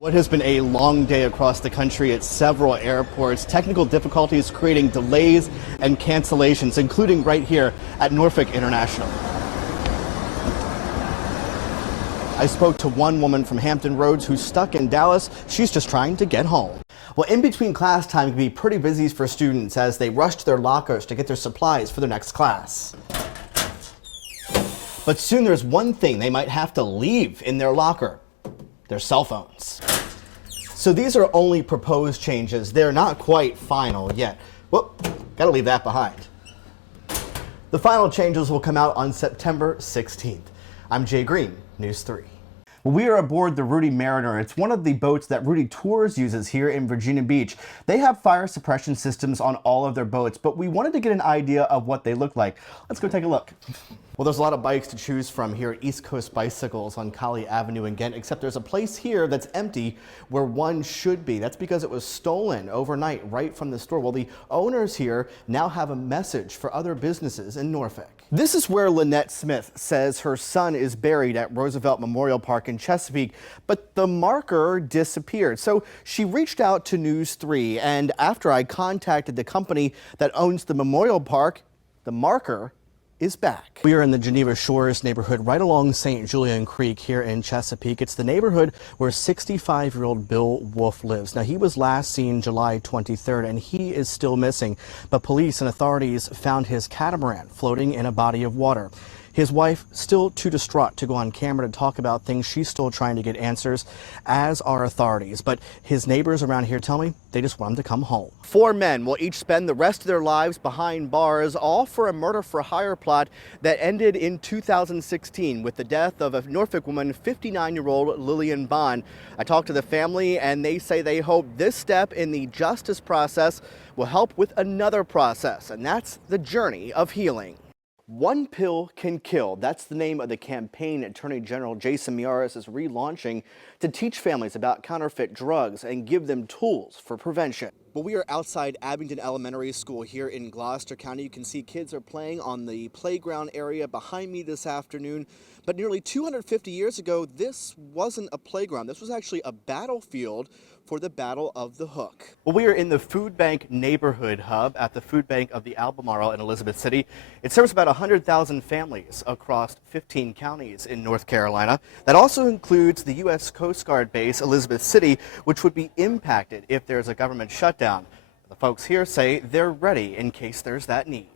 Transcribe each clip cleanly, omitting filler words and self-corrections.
What has been a long day across the country at several airports. Technical difficulties creating delays and cancellations, including right here at Norfolk International. I spoke to one woman from Hampton Roads who's stuck in Dallas. She's just trying to get home. Well, in between class time can be pretty busy for students as they rush to their lockers to get their supplies for their next class. But soon there's one thing they might have to leave in their locker: their cell phones. So these are only proposed changes. They're not quite final yet. Whoop, gotta leave that behind. The final changes will come out on September 16th. I'm Jay Greene, News 3. We are aboard the Rudy Mariner. It's one of the boats that Rudy Tours uses here in Virginia Beach. They have fire suppression systems on all of their boats, but we wanted to get an idea of what they look like. Let's go take a look. Well, there's a lot of bikes to choose from here at East Coast Bicycles on Colley Avenue in Ghent, except there's a place here that's empty where one should be. That's because it was stolen overnight right from the store. Well, the owners here now have a message for other businesses in Norfolk. This is where Lynette Smith says her son is buried at Roosevelt Memorial Park in Chesapeake, but the marker disappeared. So she reached out to News 3, and after I contacted the company that owns the memorial park, the marker is back. We are in the Geneva Shores neighborhood right along St. Julian Creek here in Chesapeake. It's the neighborhood where 65-year-old Bill Wolf lives. Now, he was last seen July 23rd and he is still missing, but police and authorities found his catamaran floating in a body of water. His wife still too distraught to go on camera to talk about things. She's still trying to get answers, as are authorities. But his neighbors around here tell me they just want him to come home. 4 men will each spend the rest of their lives behind bars, all for a murder-for-hire plot that ended in 2016 with the death of a Norfolk woman, 59-year-old Lillian Bond. I talked to the family, and they say they hope this step in the justice process will help with another process, and that's the journey of healing. One pill can kill. That's the name of the campaign Attorney General Jason Miyares is relaunching to teach families about counterfeit drugs and give them tools for prevention. Well, we are outside Abingdon Elementary School here in Gloucester County. You can see kids are playing on the playground area behind me this afternoon. But nearly 250 years ago, this wasn't a playground. This was actually a battlefield for the Battle of the Hook. Well, we are in the Food Bank Neighborhood Hub at the Food Bank of the Albemarle in Elizabeth City. It serves about 100,000 families across 15 counties in North Carolina. That also includes the U.S. Coast Guard base, Elizabeth City, which would be impacted if there's a government shutdown. The folks here say they're ready in case there's that need.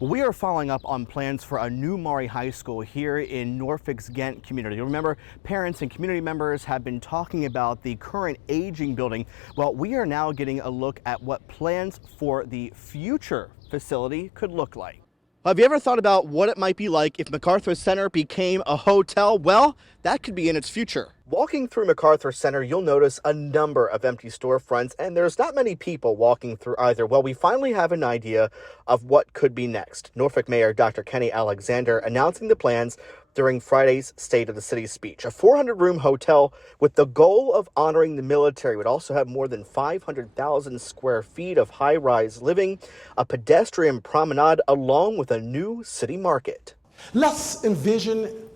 We are following up on plans for a new Maury High School here in Norfolk's Ghent community. You'll remember parents and community members have been talking about the current aging building. Well, we are now getting a look at what plans for the future facility could look like. Have you ever thought about what it might be like if MacArthur Center became a hotel? Well, that could be in its future. Walking through MacArthur Center, you'll notice a number of empty storefronts, and there's not many people walking through either. Well, we finally have an idea of what could be next. Norfolk Mayor Dr. Kenny Alexander announcing the plans during Friday's State of the City speech. A 400-room hotel with the goal of honoring the military would also have more than 500,000 square feet of high-rise living, a pedestrian promenade, along with a new city market. Let's envision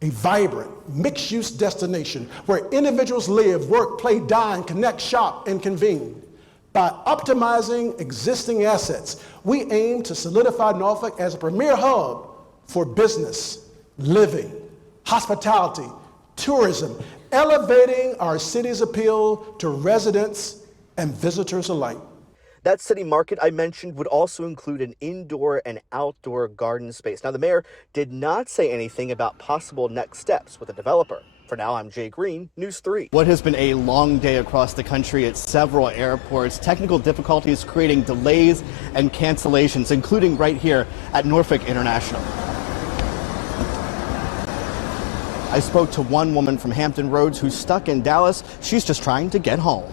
a vibrant, mixed-use destination where individuals live, work, play, dine, connect, shop, and convene. By optimizing existing assets, we aim to solidify Norfolk as a premier hub for business, living, hospitality, tourism, elevating our city's appeal to residents and visitors alike. That city market I mentioned would also include an indoor and outdoor garden space. Now, the mayor did not say anything about possible next steps with the developer. For now, I'm Jay Greene, News 3. What has been a long day across the country at several airports. Technical difficulties creating delays and cancellations, including right here at Norfolk International. I spoke to one woman from Hampton Roads who's stuck in Dallas. She's just trying to get home.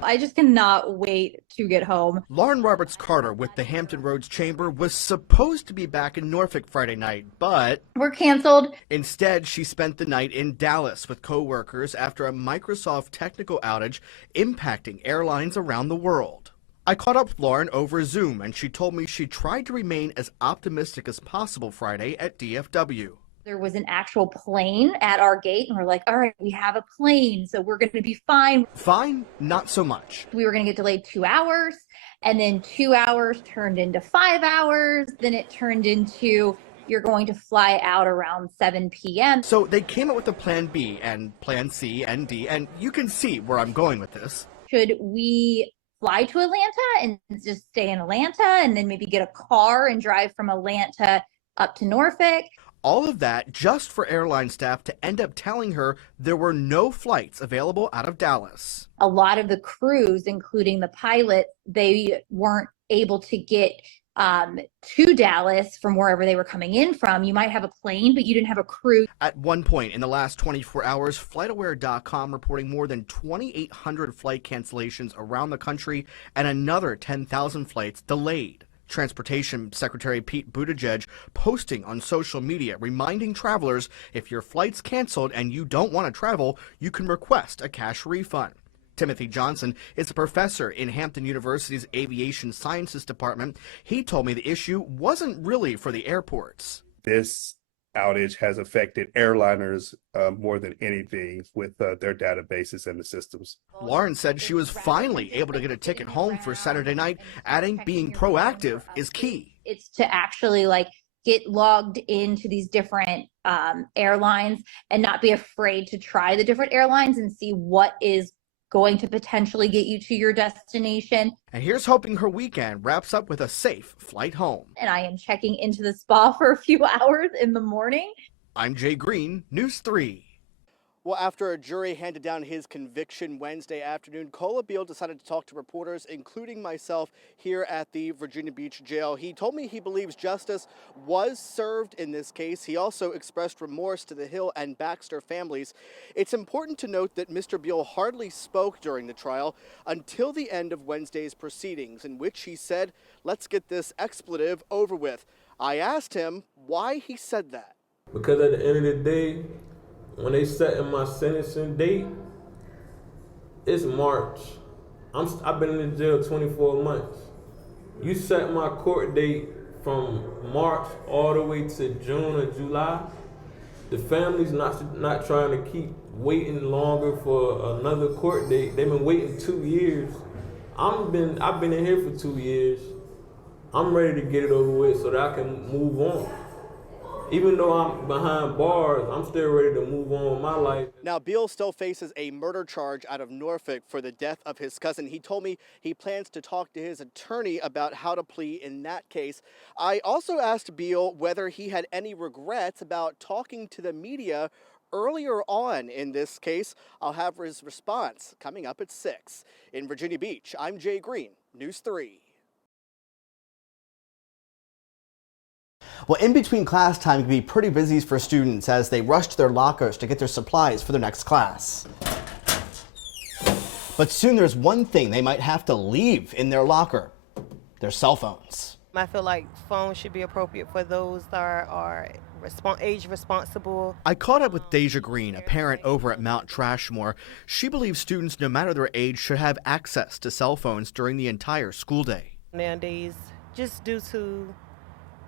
I just cannot wait to get home. Lauren Roberts Carter with the Hampton Roads Chamber was supposed to be back in Norfolk Friday night, but we're canceled. Instead, she spent the night in Dallas with co-workers after a Microsoft technical outage impacting airlines around the world. I caught up with Lauren over Zoom, and she told me she tried to remain as optimistic as possible Friday at DFW. There was an actual plane at our gate, and we're like, all right, we have a plane, so we're going to be fine. Fine, not so much. We were going to get delayed 2 hours, and then 2 hours turned into 5 hours. Then it turned into you're going to fly out around 7 p.m. So they came up with a plan B and plan C and D, and you can see where I'm going with this. Should we fly to Atlanta and just stay in Atlanta and then maybe get a car and drive from Atlanta up to Norfolk? All of that just for airline staff to end up telling her there were no flights available out of Dallas. A lot of the crews, including the pilot, they weren't able to get to Dallas from wherever they were coming in from. You might have a plane, but you didn't have a crew. At one point in the last 24 hours, FlightAware.com reporting more than 2,800 flight cancellations around the country and another 10,000 flights delayed. Transportation Secretary Pete Buttigieg posting on social media reminding travelers if your flight's canceled and you don't want to travel, you can request a cash refund. Timothy Johnson is a professor in Hampton University's Aviation Sciences Department. He told me the issue wasn't really for the airports. This outage has affected airliners more than anything with their databases and the systems. Lauren said she was finally able to get a ticket home for Saturday night, adding being proactive is key. It's to actually get logged into these different airlines and not be afraid to try the different airlines and see what is going to potentially get you to your destination. And here's hoping her weekend wraps up with a safe flight home. And I am checking into the spa for a few hours in the morning. I'm Jay Greene, News 3. Well, after a jury handed down his conviction Wednesday afternoon, Kola Beal decided to talk to reporters, including myself, here at the Virginia Beach jail. He told me he believes justice was served in this case. He also expressed remorse to the Hill and Baxter families. It's important to note that Mr. Beal hardly spoke during the trial until the end of Wednesday's proceedings, in which he said, "Let's get this expletive over with." I asked him why he said that. Because at the end of the day, when they set in my sentencing date, it's March. I've been in the jail 24 months. You set my court date from March all the way to June or July. The family's not trying to keep waiting longer for another court date. They've been waiting 2 years. I've been in here for 2 years. I'm ready to get it over with so that I can move on. Even though I'm behind bars, I'm still ready to move on with my life. Now, Beal still faces a murder charge out of Norfolk for the death of his cousin. He told me he plans to talk to his attorney about how to plea in that case. I also asked Beal whether he had any regrets about talking to the media earlier on in this case. I'll have his response coming up at 6. In Virginia Beach, I'm Jay Greene, News 3. Well, in between class time can be pretty busy for students as they rush to their lockers to get their supplies for their next class. But soon there's one thing they might have to leave in their locker: their cell phones. I feel like phones should be appropriate for those that are age responsible. I caught up with Deja Greene, a parent over at Mount Trashmore. She believes students, no matter their age, should have access to cell phones during the entire school day. Nowadays, just due to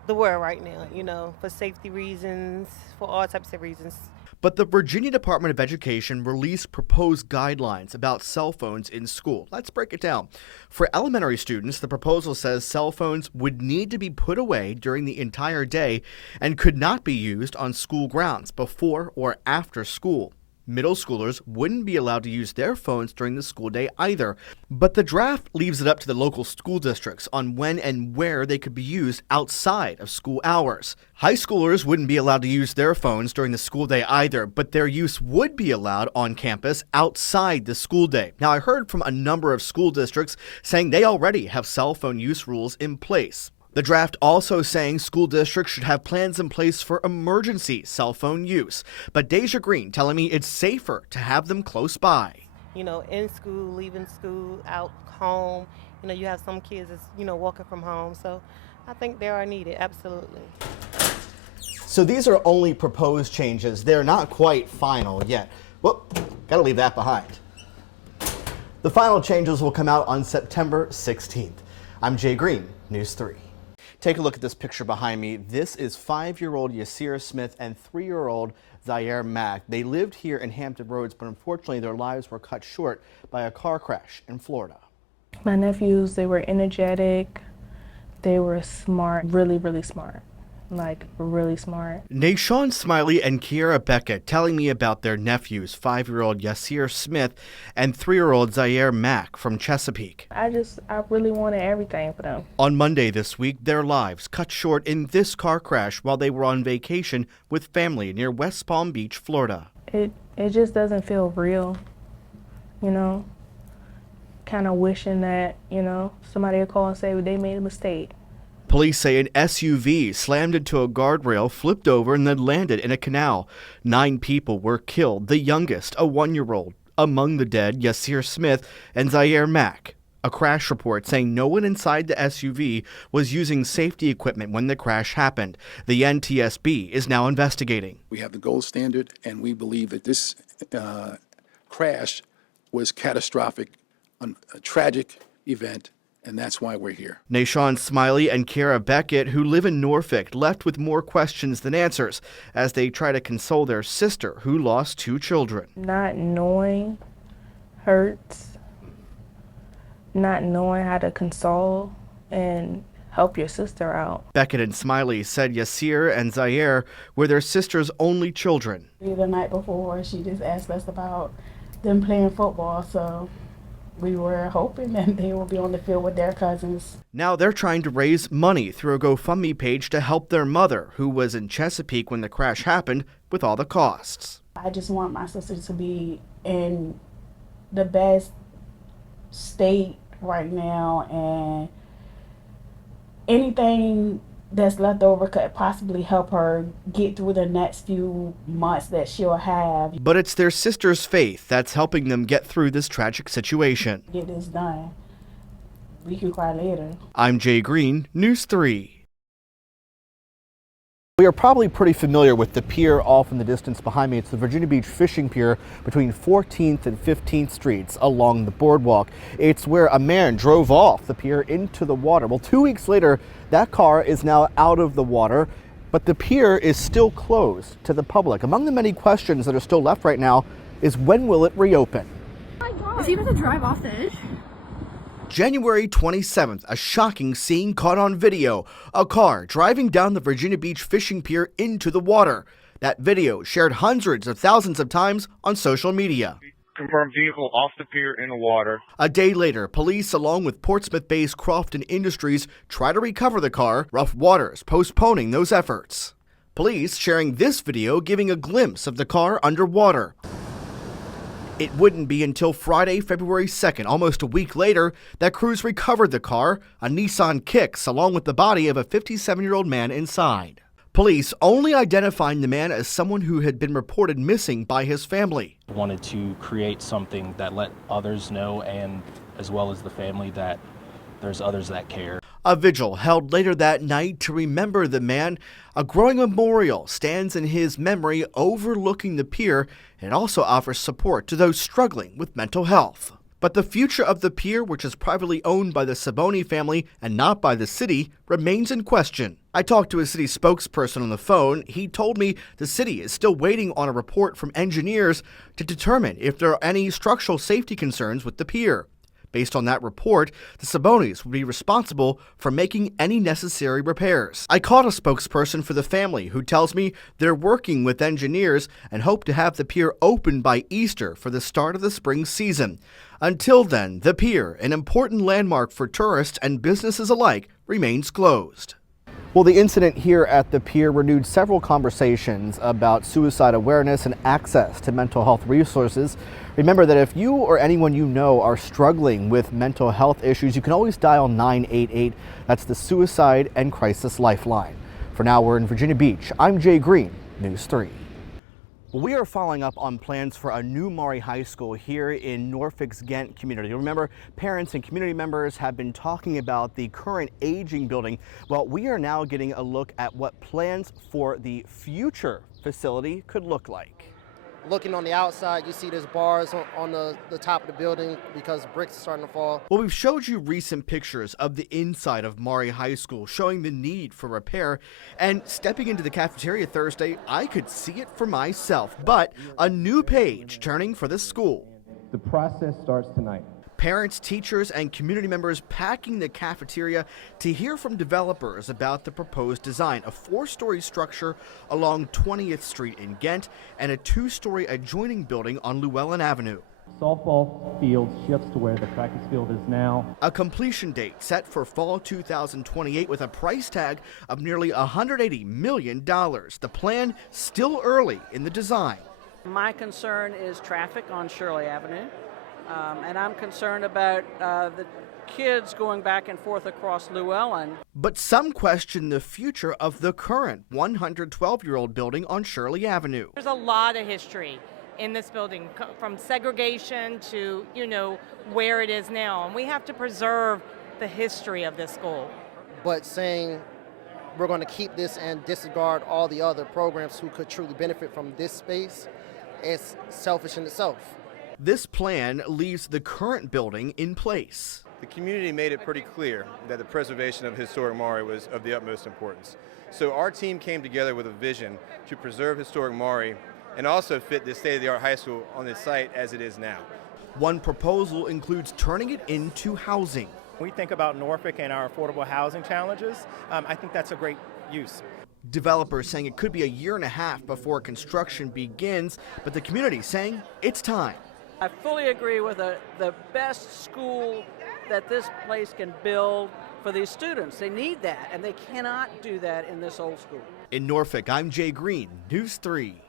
the world right now, for safety reasons, for all types of reasons. But the Virginia Department of Education released proposed guidelines about cell phones in school. Let's break it down. For elementary students, the proposal says cell phones would need to be put away during the entire day and could not be used on school grounds before or after school. Middle schoolers wouldn't be allowed to use their phones during the school day either. But the draft leaves it up to the local school districts on when and where they could be used outside of school hours. High schoolers wouldn't be allowed to use their phones during the school day either, but their use would be allowed on campus outside the school day. Now, I heard from a number of school districts saying they already have cell phone use rules in place. The draft also saying school districts should have plans in place for emergency cell phone use. But Deja Greene telling me it's safer to have them close by. In school, leaving school, out home. You have some kids that's, walking from home. So I think they are needed, absolutely. So these are only proposed changes. They're not quite final yet. Whoop, gotta leave that behind. The final changes will come out on September 16th. I'm Jay Greene, News 3. Take a look at this picture behind me. This is 5-year-old Yasir Smith and 3-year-old Zaire Mack. They lived here in Hampton Roads, but unfortunately their lives were cut short by a car crash in Florida. My nephews, they were energetic, they were smart, really, really smart. Like, really smart. Nashawn Smiley and Kiara Beckett telling me about their nephews, 5-year-old Yasir Smith and 3-year-old Zaire Mack from Chesapeake. I really wanted everything for them. On Monday this week, their lives cut short in this car crash while they were on vacation with family near West Palm Beach, Florida. It just doesn't feel real, you know? Kind of wishing that, you know, somebody would call and say they made a mistake. Police say an SUV slammed into a guardrail, flipped over, and then landed in a canal. 9 people were killed, the youngest, a 1-year-old. Among the dead, Yasir Smith and Zaire Mack. A crash report saying no one inside the SUV was using safety equipment when the crash happened. The NTSB is now investigating. We have the gold standard, and we believe that this crash was catastrophic, a tragic event. And that's why we're here. Nashawn Smiley and Kiara Beckett, who live in Norfolk, left with more questions than answers as they try to console their sister, who lost 2 children. Not knowing hurts, not knowing how to console and help your sister out. Beckett and Smiley said Yasir and Zaire were their sister's only children. The night before, she just asked us about them playing football, so we were hoping that they will be on the field with their cousins. Now they're trying to raise money through a GoFundMe page to help their mother, who was in Chesapeake when the crash happened, with all the costs. I just want my sister to be in the best state right now, and anything that's left over could possibly help her get through the next few months that she'll have. But it's their sister's faith that's helping them get through this tragic situation. Get this done. We can cry later. I'm Jay Greene, News 3. We are probably pretty familiar with the pier off in the distance behind me. It's the Virginia Beach Fishing Pier between 14th and 15th Streets along the boardwalk. It's where a man drove off the pier into the water. Well, 2 weeks later, that car is now out of the water, but the pier is still closed to the public. Among the many questions that are still left right now is when will it reopen? Oh my God. Is he about to drive off the edge? January 27th, a shocking scene caught on video. A car driving down the Virginia Beach Fishing Pier into the water. That video shared hundreds of thousands of times on social media. Confirmed vehicle off the pier in the water. A day later, police along with Portsmouth-based Crofton Industries try to recover the car, rough waters postponing those efforts. Police sharing this video giving a glimpse of the car underwater. It wouldn't be until Friday, February 2nd, almost a week later, that crews recovered the car, a Nissan Kicks, along with the body of a 57-year-old man inside. Police only identifying the man as someone who had been reported missing by his family. Wanted to create something that let others know, and as well as the family, that there's others that care. A vigil held later that night to remember the man. A growing memorial stands in his memory overlooking the pier and also offers support to those struggling with mental health. But the future of the pier, which is privately owned by the Saboni family and not by the city, remains in question. I talked to a city spokesperson on the phone. He told me the city is still waiting on a report from engineers to determine if there are any structural safety concerns with the pier. Based on that report, the Sabonis would be responsible for making any necessary repairs. I called a spokesperson for the family who tells me they're working with engineers and hope to have the pier open by Easter for the start of the spring season. Until then, the pier, an important landmark for tourists and businesses alike, remains closed. Well, the incident here at the pier renewed several conversations about suicide awareness and access to mental health resources. Remember that if you or anyone you know are struggling with mental health issues, you can always dial 988. That's the Suicide and Crisis Lifeline. For now, we're in Virginia Beach. I'm Jay Greene, News 3. We are following up on plans for a new Maury High School here in Norfolk's Ghent community. Remember, parents and community members have been talking about the current aging building. Well, we are now getting a look at what plans for the future facility could look like. looking on the outside, you see there's bars on the top of the building because bricks are starting to fall. Well, we've showed you recent pictures of the inside of Maury High School showing the need for repair, and stepping into the cafeteria Thursday, I could see it for myself. But a new page turning for the school. The process starts tonight. Parents, teachers, and community members packing the cafeteria to hear from developers about the proposed design. A 4-story structure along 20th Street in Ghent and a 2-story adjoining building on Llewellyn Avenue. Softball field shifts to where the practice field is now. A completion date set for fall 2028 with a price tag of nearly $180 million. The plan still early in the design. My concern is traffic on Shirley Avenue. And I'm concerned about the kids going back and forth across Llewellyn. But some question the future of the current 112-year-old building on Shirley Avenue. There's a lot of history in this building, from segregation to, where it is now. And we have to preserve the history of this school. But saying we're going to keep this and disregard all the other programs who could truly benefit from this space is selfish in itself. This plan leaves the current building in place. The community made it pretty clear that the preservation of historic Maury was of the utmost importance. So our team came together with a vision to preserve historic Maury and also fit this state-of-the-art high school on the site as it is now. One proposal includes turning it into housing. We think about Norfolk and our affordable housing challenges. I think that's a great use. Developers saying it could be a year and a half before construction begins, but the community saying it's time. I fully agree with the best school that this place can build for these students. They need that, and they cannot do that in this old school. In Norfolk, I'm Jay Greene, News 3.